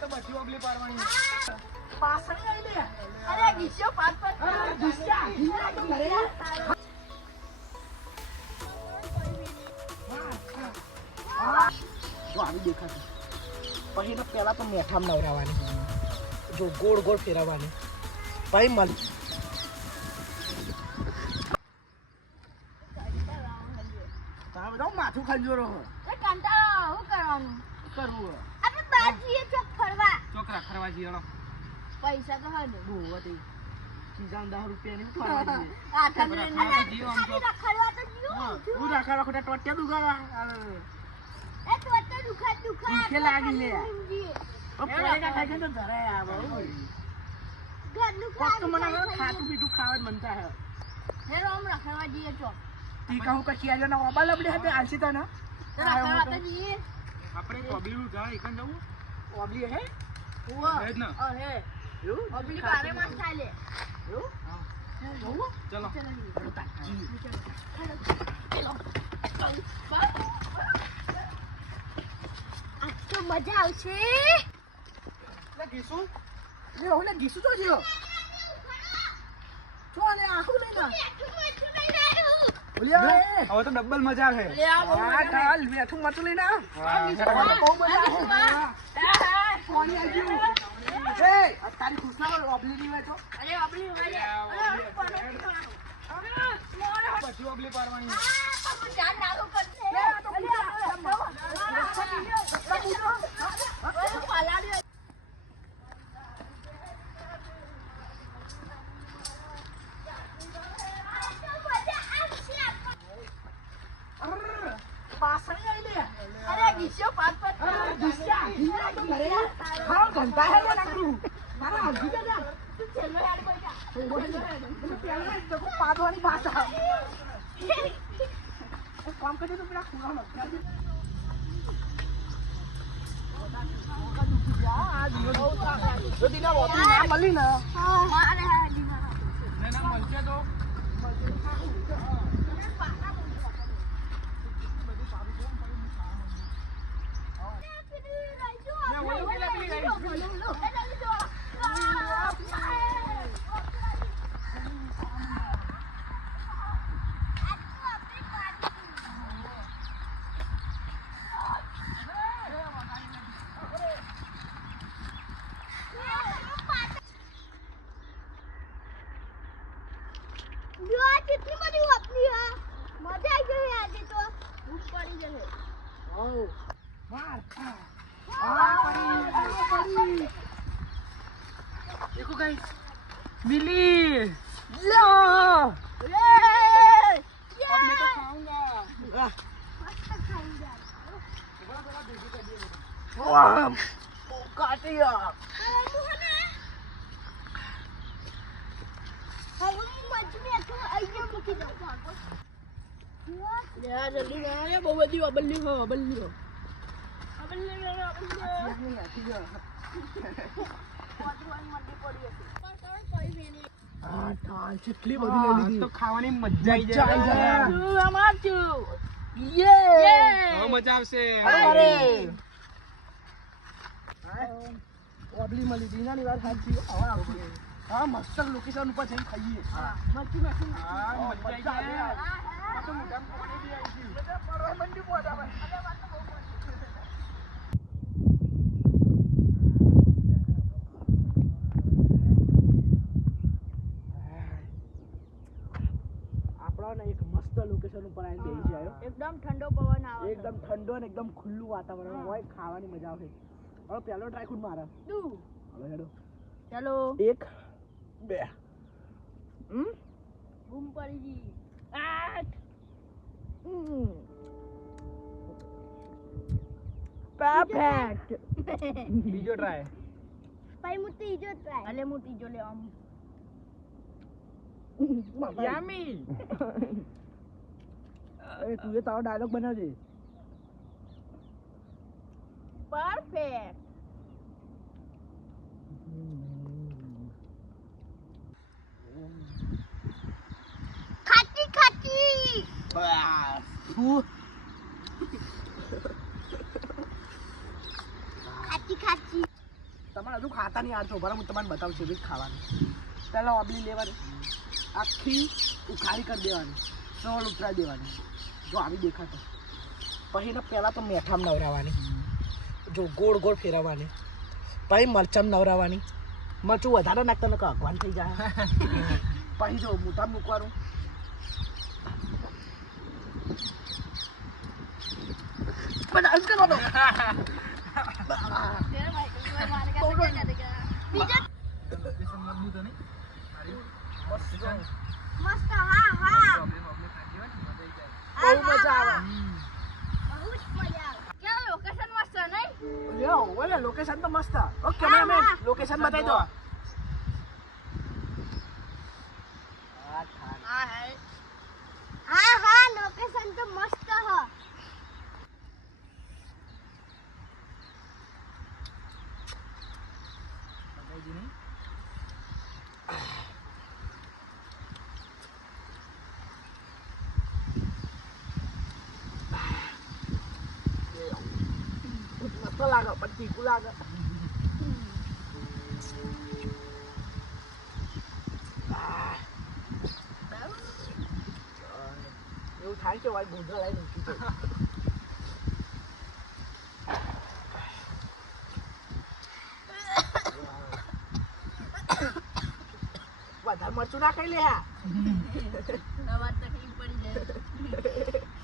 તો બધી ઓબલી પાડવાની પાછળ આવી લે. અરે ગીસ્યો પાછ ગીસ્યા ગીલા તો ઘરે જો આવી દેખાતું. પછી તો પેલા તો મેઠામ નવરાવાની, જો ગોળ ગોળ ફેરવવાની, પછી મળી માથું ખંજો રહો. કંટાળો શું કરવાનું? કરવું આપણે બહાર જઈએ ચોક ફરવા. છોકરા ખરવા જઈએ હેડો. પૈસા તો હે ને. બહુ હતી ખીજામ 10 રૂપિયા ની ફરવા જઈએ. ખાલી રખડવા તો જીવો. હું રાખવા ખોટા ટોટિયા દુખાવા એ તો દુખા દુખે લાગી લે. પપ્પા ખાઈ તો ધરે આ બહુ ઘરનું કોક તો મને ખાટું પીટું ખાવા મન થાય. હે રોમ રખડવા જઈએ ચોક. તી કહું કે ચિયા ના ઓબા લબડે હતે આલસી તા ના રખડવા તો જઈએ. આપણે ઓબલીનું જાય એકન જવું ઓબલી હે ઓવા હે જ ને. અરે એવું ઓબલી બારે માં ચાલે. એવું હા જોવું ચલો આજ તો મજા આવશે. લે ગીસુ લે ઓલે ગીસુ તો જીઓ છો ને આખું લઈ ના ઓલિયા હવે તો ડબલ મજા આવે લે આ બહુ આ કાલ બેઠું મતું લઈ ના બહુ મજા આવે કોની આજી એ આ તારી ખુશના ઓબલી ની હોય તો અરે ઓબલી હોય. બધી ઓબલી પાડવાની ધ્યાન રાખો કરશે. પાછળ આવી લે. અરે ગીસ્યો પાછ ગીસ્યા ગીલા તો ઘરે ખાવ ઘંટા હે નાખું મારા હજી કે જા તું ચેલો યાર બેટા. પેલા તો પાડવાની ભાષા કામ કરી તો પેલા ખૂણામાં મળી ને મારે ના મળશે તો કેટલી બધી વાપરી હા. મજા આવી ગઈ આજે તો. ભૂખ પડી જશે. ઓ માર પડી देखो गाइस मिली લો अब मैं तो खाऊंगा વાહ કાટિયા જલ્દી બહુ બધી અબલ્લી હો અબલ્લી હો કેટલી બધી લઈ લીધી तो खाવાની મજા આવી જાય બહુ મજા આવશે ઓબલી મળી દીનાની વાત સાચી હવે આવશે હા મસ્ત લોકેશન ઉપર જઈને ખાઈએ હા મજા આવી જાય આ તો મોટા પાણી બી આવી ગયું પડવા મંડી પોડા આપણને એક મસ્ત લોકેશન ઉપર આવીને બેસી આવ્યો એકદમ ઠંડો પવન આવે એકદમ ઠંડો અને એકદમ ખુલ્લું વાતાવરણ હોય ખાવાની મજા આવે હવે પહેલો ટ્રાય ખુદ મારા તું હવે હેડો ચાલો 1 2 બૂમ પડી ગઈ પરફેક્ટ બીજો ટ્રાય ભાઈ હું ત્રીજો ટ્રાય અલે હું ત્રીજો લેવા યમી એ તું એ તારો ડાયલોગ બનાવજે પરફેક્ટ ખાટી ખાટી ખાટી ખાટી તમારે હજુ ખાતા નહીં આવતો બરાબર હું તમને બતાવું છું રીત ખાવાની પહેલાં ઓબલી લેવાની આખી ઉખાડી કરી દેવાની સળ ઉતરાઈ દેવાની જો આવી દેખાતો પછી ને પહેલાં તો મેઠામાં નવરાવાની જો ગોળ ગોળ ફેરવવાની પછી મરચાં નવરાવાની મરચું વધારે નાખતા નકર અગવાન થઈ જાય પછી જો મોઢામાં મૂકવાનું બધા અંત કરો મસ્ત હા હા બહુ મજા આવે બહુ જ મજા આવે ક્યાં લોકેશન મસ્ત નહીં લ્યો ઓલે લોકેશન તો મસ્ત ઓકે કેમેરામેન લોકેશન બતાવી દો હા હા લોકેશન તો મસ્ત હ મસ્ત લાગે પણ તીખું લાગે એવું થાય છે ભાઈ ગોધરા લાવી મૂકી છે વધારે મરચું ના ખાઈ લે હા નવા તકલીફ પડી જાય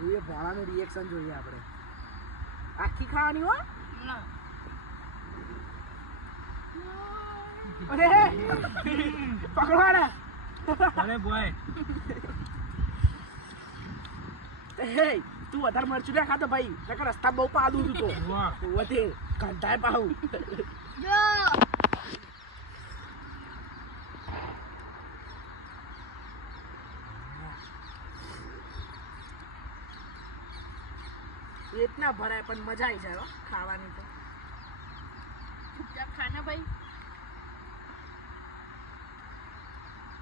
જોઈએ ભોળાનું રિએક્શન જોઈએ આપણે આખી ખાવાની હો અરે પકડવાના અરે બોય તું વધારે મરચું ના ખાતો ભાઈ નકર રસ્તા બહુ પાડું તું તો વાહ વધે ઘંટાય પાઉં જો પેટ ના ભરાય પણ મજા આવી જાય હો ખાવાની તો ખાના ભાઈ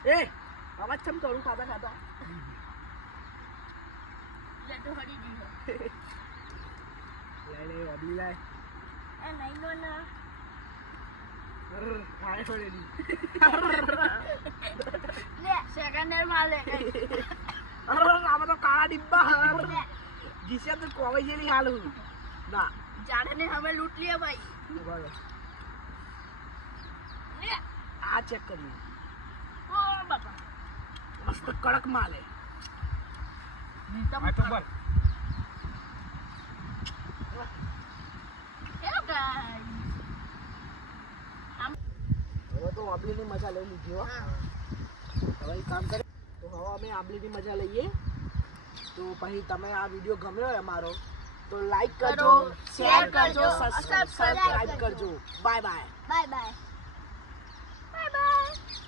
એ અવાજ ચમ કરું ખાતા ખાતા લેટો હડી દીધો લે અબલી લાય એ નહીં લો ના ખાય છોડેલી લે સેકન્ડર માં લે આમાં તો કાળા ડિબ્બા જીસે તો કોવે જેલી હાલ હું ના જાડે ને હવે લૂંટ લે ભાઈ બોલો લે આ ચેક કરીએ ઓ બાપા મસ્ત કડક માલ હે આ તો બોલ હેલો ગાઈસ હવે તો આંબલીની મજા લઈ લીધી હો હવે એક કામ કરે તો હવે અમે આંબલીની મજા લઈએ તો પછી તમે આ વિડીયો ગમ્યો હોય અમારો તો લાઈક કરજો શેર કરજો સબસ્ક્રાઇબ કરજો bye bye bye bye bye bye